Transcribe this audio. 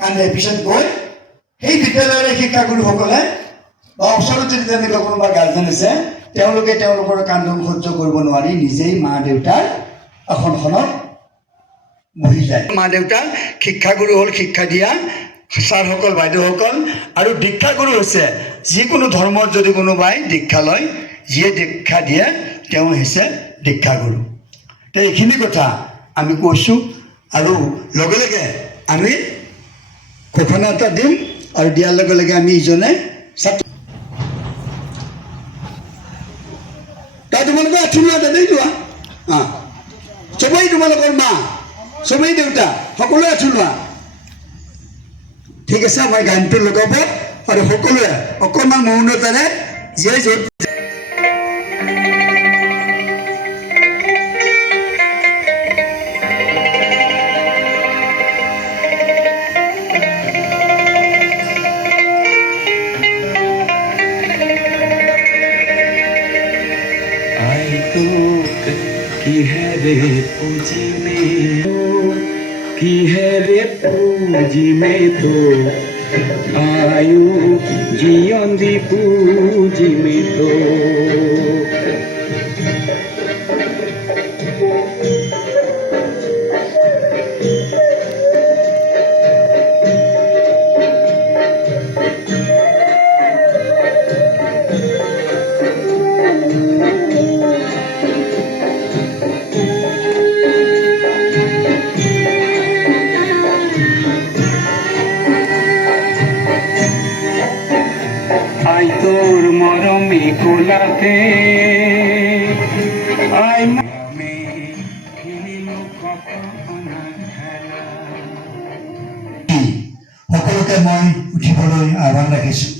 কান্দে পিছত গৈ সেই বিদ্যালয়ৰ শিক্ষাগুৰুসকলে বা ওচৰত যদি তেনেকুৱা কোনোবা গাৰ্জেন আছে তেওঁলোকে তেওঁলোকৰ কান্দোন সহ্য কৰিব নোৱাৰি নিজেই মা দেউতাৰ আসনখনত বহি যায়। মা দেউতা শিক্ষাগুৰু হ'ল শিক্ষা দিয়া ছাৰসকল বাইদেউসকল, আৰু দীক্ষাগুৰু হৈছে যিকোনো ধৰ্মৰ যদি কোনোবাই দীক্ষা লয়, যিয়ে দীক্ষা দিয়ে তেওঁ হৈছে দীক্ষাগুৰু। তো এইখিনি কথা আমি কৈছোঁ, আৰু লগে লগে আমি ঘোষণা এটা দিম, আৰু দিয়াৰ লগে লগে আমি ইজনে তোমালোকে আঁঠু লোৱা, দাদাই লোৱা, চবেই তোমালোকৰ মা, চবেই দেউতা, সকলোৱে আঁঠু লোৱা। ঠিক আছে, আমাৰ গানটো লগাব আৰু সকলোৱে অকণমান মৌনতাৰে জীয়াই য'ত की है रे पूजी में, की है रे पूजी में तो आयु जियंदी पूजी में तो आई तोर मरमी कोलाते आई मरमी खेलिलो कपना खेला। সকলোকে মই উঠিবলৈ আহ্বান ৰাখিছোঁ।